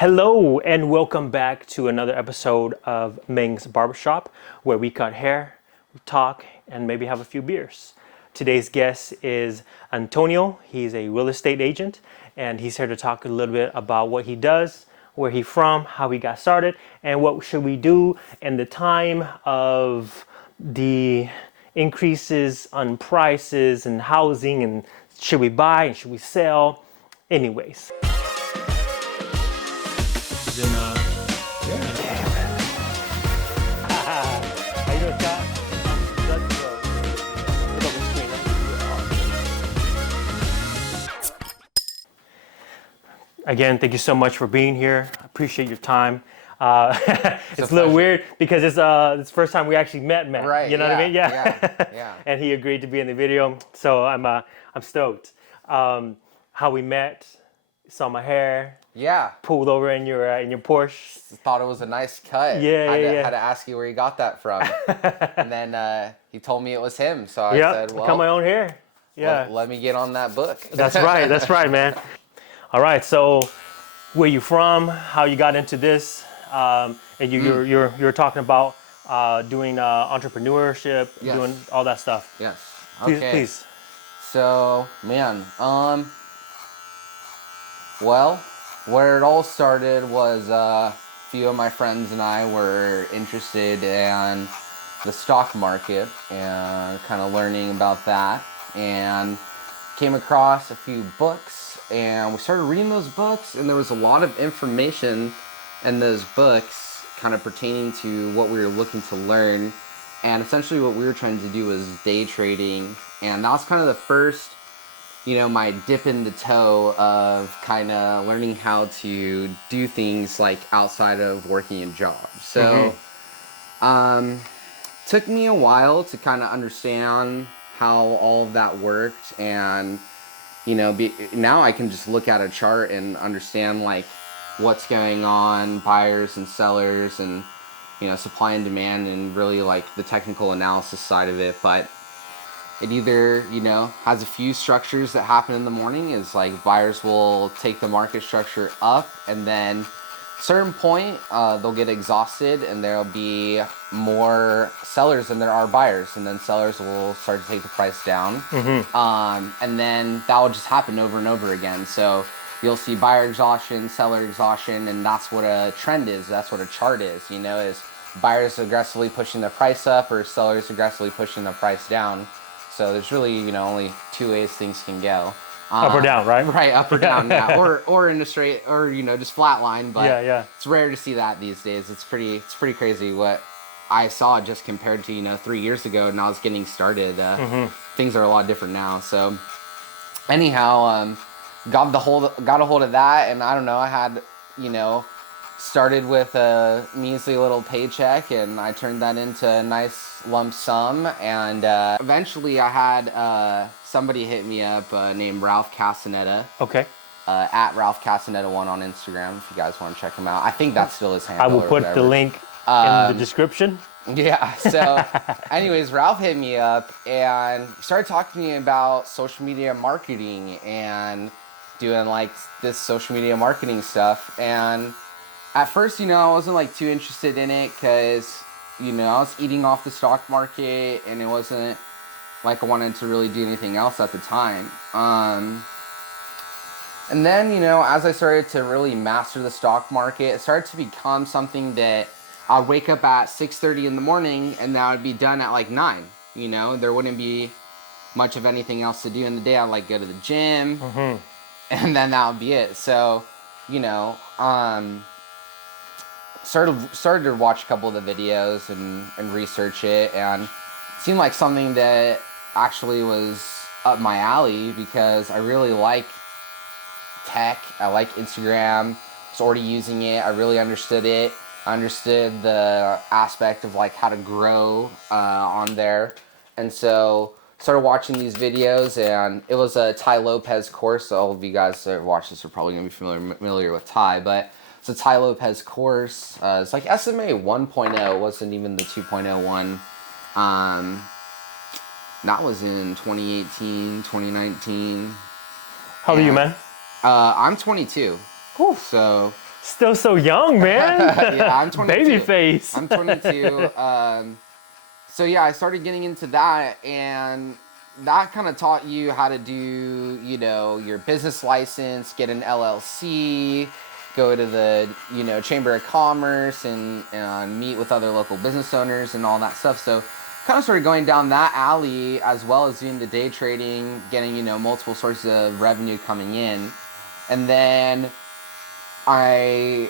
Hello and welcome back to another episode of Meng's Barbershop, where we cut hair, we talk, and maybe have a few beers. Today's guest is Antonio. He's a real estate agent, and he's here to talk a little bit about what he does, where he's from, how he got started, and what should we do in the time of the increases on prices and housing, and should we buy and should we sell? Anyways. Then, yeah. How you doing, Scott? Let's go. Look over the screen. Again, thank you so much for being here. I appreciate your time. It's a little weird because it's the first time we actually met. Right. You know what I mean? Yeah. And he agreed to be in the video, so I'm stoked. How we met, saw my hair. Yeah. Pulled over in your Porsche. Thought it was a nice cut. Yeah. Had to ask you where you got that from. And then he told me it was him. So I said, well, I cut my own hair. Yeah. Let me get on that book. That's right, man. All right, so where you from? How you got into this? And you're talking about doing entrepreneurship, doing all that stuff. Yes. Okay. Please. So, man, well, where it all started was a few of my friends and I were interested in the stock market and kind of learning about that, and came across a few books, and we started reading those books, and there was a lot of information in those books kind of pertaining to what we were looking to learn. And essentially what we were trying to do was day trading, and that was kind of the first, my dip in the toe of kind of learning how to do things like outside of working a job. So, took me a while to kind of understand how all of that worked, and, now I can just look at a chart and understand like what's going on, buyers and sellers, and, supply and demand, and really like the technical analysis side of it. But it either, has a few structures that happen in the morning. Is like buyers will take the market structure up, and then certain point they'll get exhausted, and there'll be more sellers than there are buyers, and then sellers will start to take the price down. And then that will just happen over and over again. So you'll see buyer exhaustion, seller exhaustion, and that's what a trend is. That's what a chart is, is buyers aggressively pushing the price up or sellers aggressively pushing the price down. So there's really, only two ways things can go. Up or down, right? Right, up or down, yeah. Or in a straight, or, just flat line. But it's rare to see that these days. It's pretty crazy what I saw just compared to, 3 years ago, and I was getting started. Things are a lot different now. So anyhow, got a hold of that, and I don't know, I had, started with a measly little paycheck, and I turned that into a nice lump sum, and eventually I had somebody hit me up named Ralph Castaneda. Okay. At Ralph Castaneda 1 on Instagram, if you guys want to check him out. I think that's still his handle. I will put the link in the description. Yeah, so anyways, Ralph hit me up and started talking to me about social media marketing and doing like this social media marketing stuff. And at first, I wasn't like too interested in it because, I was eating off the stock market, and it wasn't like I wanted to really do anything else at the time. And then, as I started to really master the stock market, it started to become something that I'd wake up at 6:30 in the morning, and that would be done at like 9. There wouldn't be much of anything else to do in the day. I'd like go to the gym, and then that would be it. So, started to watch a couple of the videos and research it, and it seemed like something that actually was up my alley because I really like tech. I like Instagram. I was already using it. I really understood it. I understood the aspect of like how to grow on there, and so started watching these videos, and it was a Tai Lopez course. So all of you guys that watch this are probably gonna be familiar with Tai, but it's a Tai Lopez course. It's like SMA 1.0. It wasn't even the 2.0 one. That was in 2018, 2019. How old are you, man? I'm 22. Whew. So Still so young, man. Yeah, I'm 22. Baby face. I'm 22. So yeah, I started getting into that, and that kind of taught you how to do, you know, your business license, get an LLC, go to the, you know, Chamber of Commerce and meet with other local business owners and all that stuff. So kind of started going down that alley, as well as doing the day trading, getting, you know, multiple sources of revenue coming in. And then I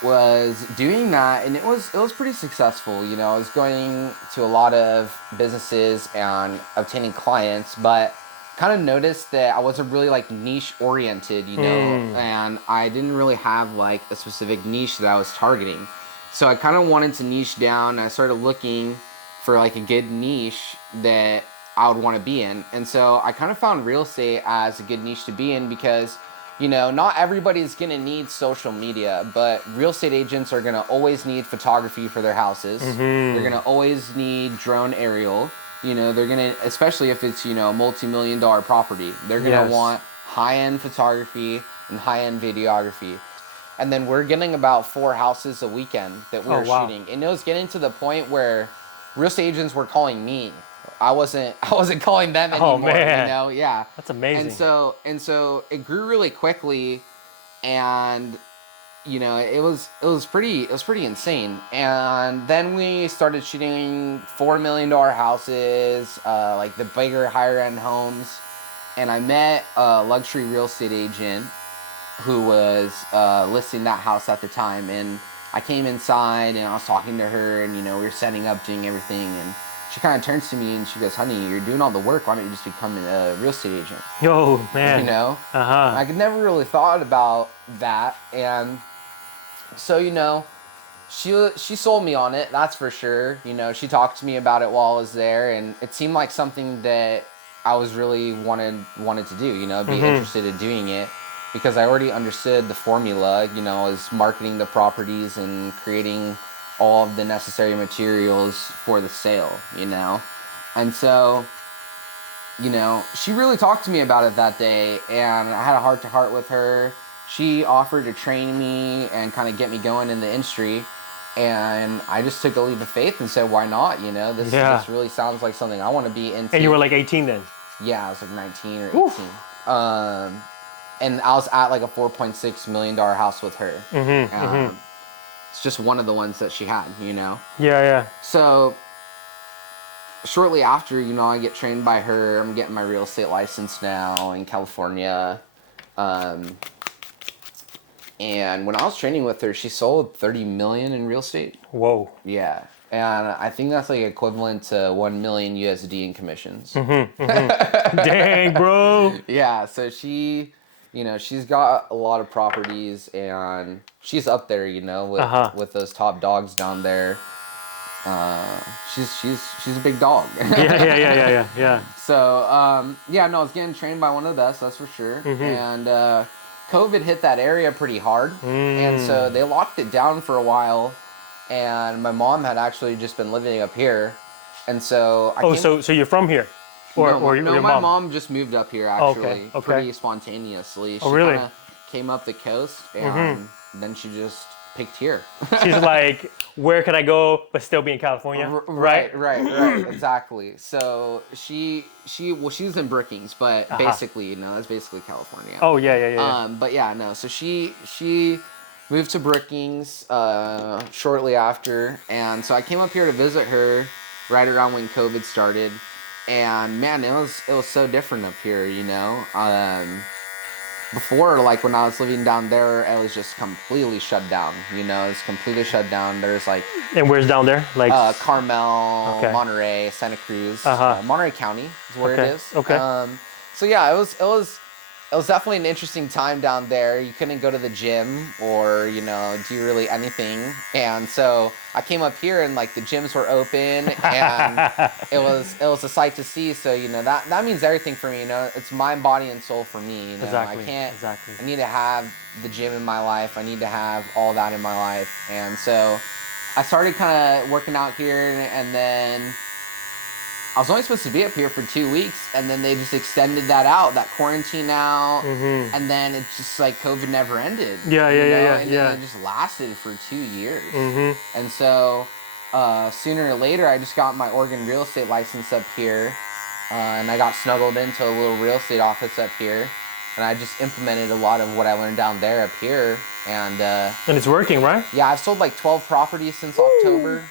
was doing that, and it was pretty successful. You know, I was going to a lot of businesses and obtaining clients, but kind of noticed that I wasn't really like niche oriented, you know, and I didn't really have like a specific niche that I was targeting. So I kind of wanted to niche down. I started looking for like a good niche that I would want to be in. And so I kind of found real estate as a good niche to be in, because you know, not everybody's going to need social media, but real estate agents are going to always need photography for their houses. They're going to always need drone aerial. You know, they're going to, especially if it's, you know, a multi-million-dollar property, they're going to want high-end photography and high-end videography. And then we're getting about 4 houses a weekend that we were shooting. And it was getting to the point where real estate agents were calling me. I wasn't calling them anymore. Oh, man. You know, yeah. That's amazing. And so it grew really quickly, and you know, it was pretty insane. And then we started shooting $4 million houses, like the bigger, higher end homes. And I met a luxury real estate agent who was listing that house at the time, and I came inside and I was talking to her, and you know, we were setting up, doing everything, and she kind of turns to me and she goes, "Honey, you're doing all the work. Why don't you just become a real estate agent?" Yo, man. You know? I could never really thought about that. And so, you know, she sold me on it, that's for sure. You know, she talked to me about it while I was there, and it seemed like something that I was really wanted to do, you know, be interested in doing it, because I already understood the formula, you know, as marketing the properties and creating all of the necessary materials for the sale, you know. And so, you know, she really talked to me about it that day, and I had a heart-to-heart with her. She offered to train me and kind of get me going in the industry, and I just took a leap of faith and said, why not, you know? This really sounds like something I want to be into. And you were like 18 then? Yeah, I was like 19 or 18. And I was at like a $4.6 million house with her. It's just one of the ones that she had, you know? Yeah. So shortly after, you know, I get trained by her. I'm getting my real estate license now in California. And when I was training with her, she sold $30 million in real estate. Whoa. Yeah. And I think that's like equivalent to 1 million USD in commissions. Dang, bro. Yeah. So she, you know, she's got a lot of properties, and she's up there, you know, with those top dogs down there. She's a big dog. Yeah. So yeah, no, I was getting trained by one of the best, that's for sure. And COVID hit that area pretty hard, and so they locked it down for a while. And my mom had actually just been living up here, and so so you're from here, or your my mom? Mom just moved up here actually, Okay. pretty spontaneously. She really? kinda came up the coast, and then she just picked here. She's like, where can I go but still be in California? Right, exactly. So she's in Brookings, but basically, you know, that's basically California. Oh yeah. But yeah, no. So she moved to Brookings shortly after, and so I came up here to visit her right around when COVID started, and man, it was so different up here, you know. Before, like when I was living down there, it was just completely shut down. You know, it's completely shut down. There's like. And where's down there? Like Carmel, Monterey, Santa Cruz, Monterey County is where it is. Okay. So yeah, it was definitely an interesting time down there. You couldn't go to the gym or, you know, do really anything. And so I came up here, and like the gyms were open, and it was a sight to see. So, you know, that means everything for me. You know, it's mind, body, and soul for me. You know, Exactly. I need to have the gym in my life. I need to have all that in my life. And so I started kind of working out here, and then I was only supposed to be up here for 2 weeks, and then they just extended that quarantine out, and then it's just like COVID never ended. Yeah. And then it just lasted for 2 years. And so sooner or later, I just got my Oregon real estate license up here, and I got snuggled into a little real estate office up here, and I just implemented a lot of what I learned down there up here, and it's working, right? Yeah, I've sold like 12 properties since October.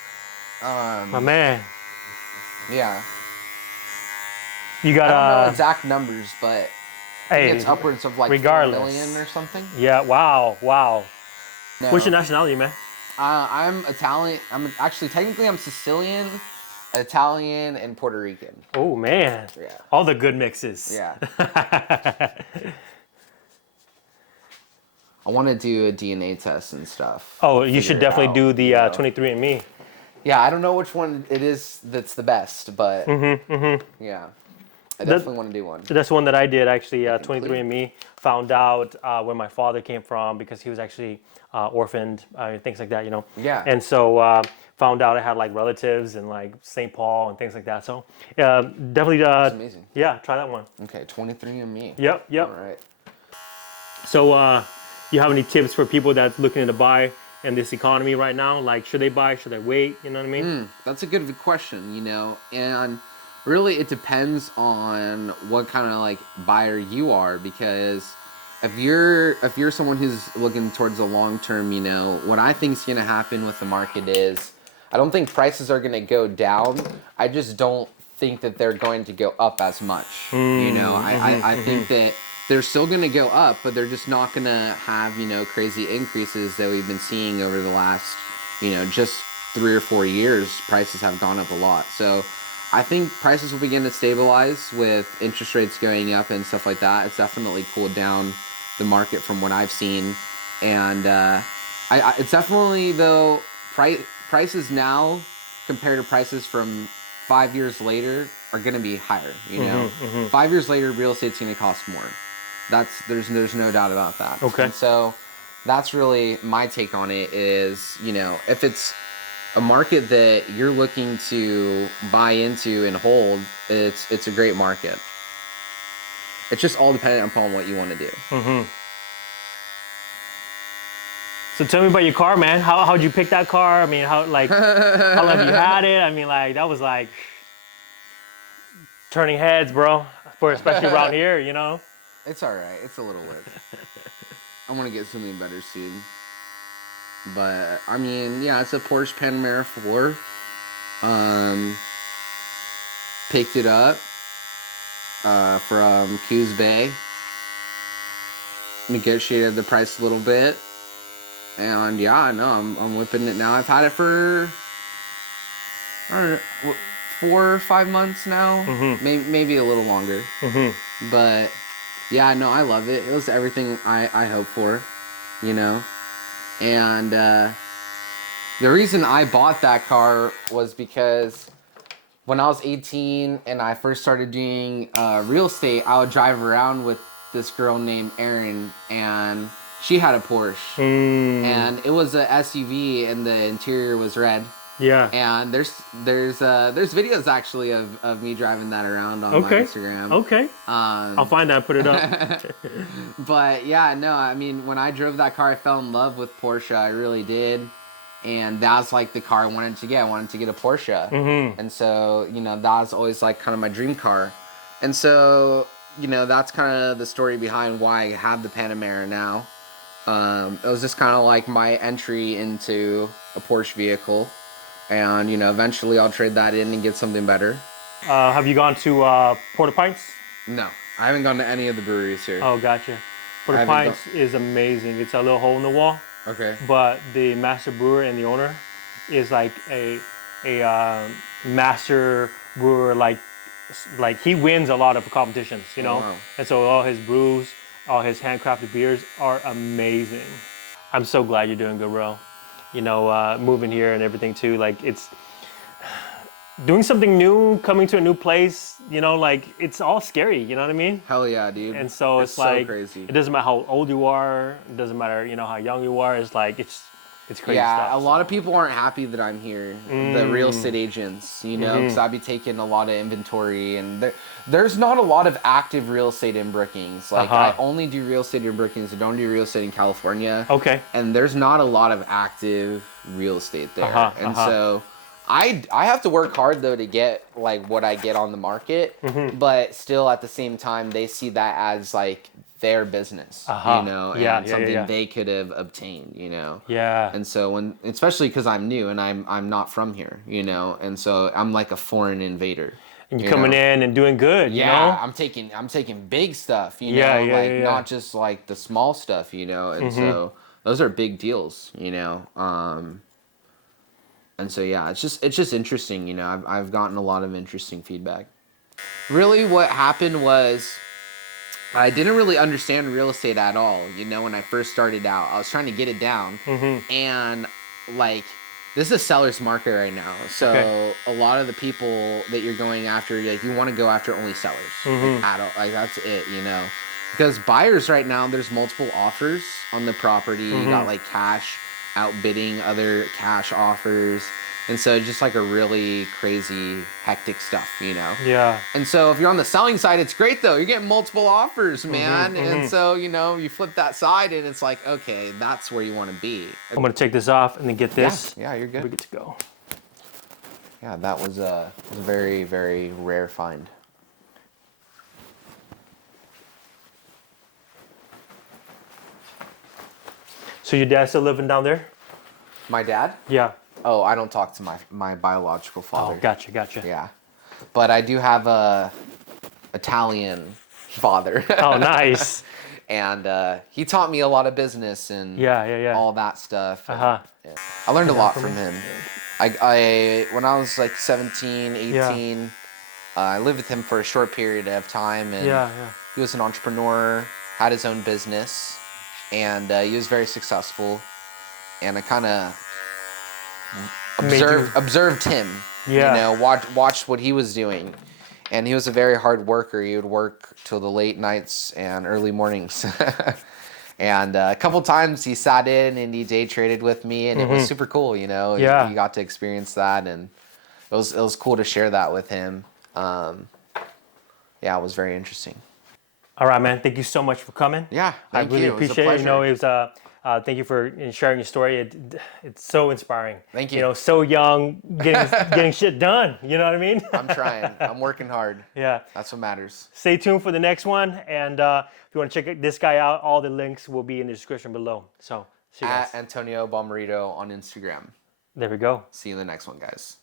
My man. Yeah. You got I don't know exact numbers, but I think it's upwards of like regardless. 4 million or something. Yeah. Wow. No. What's your nationality, man? I'm Italian. Technically I'm Sicilian, Italian, and Puerto Rican. Oh man. Yeah. All the good mixes. Yeah. I want to do a DNA test and stuff. Oh, you should definitely do the 23andMe. Yeah, I don't know which one it is that's the best, but yeah, I definitely want to do one. That's one that I did actually. 23andMe, found out where my father came from because he was actually orphaned, things like that, you know. Yeah. And so found out I had like relatives in like St. Paul and things like that. So definitely. That's amazing. Yeah, try that one. Okay, 23andMe. Yep. All right. So you have any tips for people that's looking to buy in this economy right now? Like, should they buy? Should they wait? You know what I mean? That's a good question, you know, and really it depends on what kind of like buyer you are, because if you're someone who's looking towards the long term, you know, what I think is going to happen with the market is I don't think prices are going to go down. I just don't think that they're going to go up as much. You know, I think that they're still going to go up, but they're just not going to have, you know, crazy increases that we've been seeing over the last, you know, just 3 or 4 years. Prices have gone up a lot. So I think prices will begin to stabilize with interest rates going up and stuff like that. It's definitely cooled down the market from what I've seen. And it's definitely, though, prices now compared to prices from 5 years later are going to be higher, you know. 5 years later, real estate's going to cost more. There's no doubt about that. Okay. And so that's really my take on it is, you know, if it's a market that you're looking to buy into and hold, it's a great market. It's just all dependent upon what you want to do. So tell me about your car, man. How'd you pick that car? I mean, how long have you had it? I mean, like, that was like turning heads, bro, especially around here, you know? It's all right. It's a little lit. I want to get something better soon. But, I mean, yeah, it's a Porsche Panamera 4. Picked it up from Coos Bay. Negotiated the price a little bit. And, yeah, no, I'm whipping it now. I've had it for, I don't know, 4 or 5 months now. Maybe a little longer. But... yeah, no, I love it. It was everything I hoped for, you know. And the reason I bought that car was because when I was 18 and I first started doing real estate, I would drive around with this girl named Erin, and she had a Porsche. And it was a SUV, and the interior was red. Yeah. And there's videos actually of me driving that around on my Instagram. Okay. I'll find that and put it up. But yeah, no, I mean, when I drove that car, I fell in love with Porsche. I really did. And that's like the car I wanted to get. I wanted to get a Porsche. And so, you know, that was always like kind of my dream car. And so, you know, that's kind of the story behind why I have the Panamera now. It was just kind of like my entry into a Porsche vehicle. And, you know, eventually I'll trade that in and get something better. Have you gone to Port-au-Prince? No, I haven't gone to any of the breweries here. Oh, gotcha. Port-au-Prince is amazing. It's a little hole in the wall. Okay. But the master brewer and the owner is like a master brewer. Like he wins a lot of competitions, you know. Wow. And so all his brews, all his handcrafted beers are amazing. I'm so glad you're doing good, bro. You know, moving here and everything too. Like, it's doing something new, coming to a new place, you know, like, it's all scary, you know what I mean? Hell yeah, dude. And so it's like, so crazy. It doesn't matter how old you are, it doesn't matter, you know, how young you are, it's like, it's It's crazy Yeah, stuff. a lot of people aren't happy that I'm here. The real estate agents, you know, because I'll be taking a lot of inventory, and there's not a lot of active real estate in Brookings. Like I only do real estate in Brookings. I don't do real estate in California. Okay. And there's not a lot of active real estate there, and so I have to work hard though to get like what I get on the market, but still at the same time they see that as like their business, you know, and something they could have obtained, you know. Yeah. And so when, especially because I'm new and I'm not from here, you know, and so I'm like a foreign invader. And you're coming in and doing good, you know? Yeah, I'm taking big stuff, you know, like not just like the small stuff, you know, and so those are big deals, you know. And so yeah, it's just interesting, you know. I've gotten a lot of interesting feedback. Really, what happened was I didn't really understand real estate at all, you know, when I first started out. I was trying to get it down, and like this is a seller's market right now. So a lot of the people that you're going after, like you want to go after only sellers, like that's it, you know, because buyers right now, there's multiple offers on the property. You got like cash outbidding other cash offers. And so just like a really crazy, hectic stuff, you know? Yeah. And so if you're on the selling side, it's great though. You're getting multiple offers, man. And so, you know, you flip that side and it's like, okay, that's where you want to be. I'm going to take this off and then get this. Yeah, you're good. We're good to go. Yeah, that was a very, very rare find. So your dad's still living down there? My dad? Yeah. Oh, I don't talk to my biological father. Oh, gotcha. Yeah. But I do have a Italian father. Oh, nice. And he taught me a lot of business and all that stuff. And, I learned a lot from him. I when I was like 17, 18, I lived with him for a short period of time, and he was an entrepreneur, had his own business, and he was very successful. And I kind of observed him, you know, watched what he was doing. And he was a very hard worker. He would work till the late nights and early mornings. And a couple times he sat in and he day traded with me, and it was super cool, you know. He got to experience that, and it was cool to share that with him. Yeah, it was very interesting. All right, man. Thank you so much for coming. Yeah, I really appreciate it. You know, it was thank you for sharing your story. It's so inspiring. Thank you. You know, so young, getting shit done. You know what I mean? I'm trying. I'm working hard. Yeah. That's what matters. Stay tuned for the next one. And if you want to check this guy out, all the links will be in the description below. So, see you guys. At Antonio Bomarito on Instagram. There we go. See you in the next one, guys.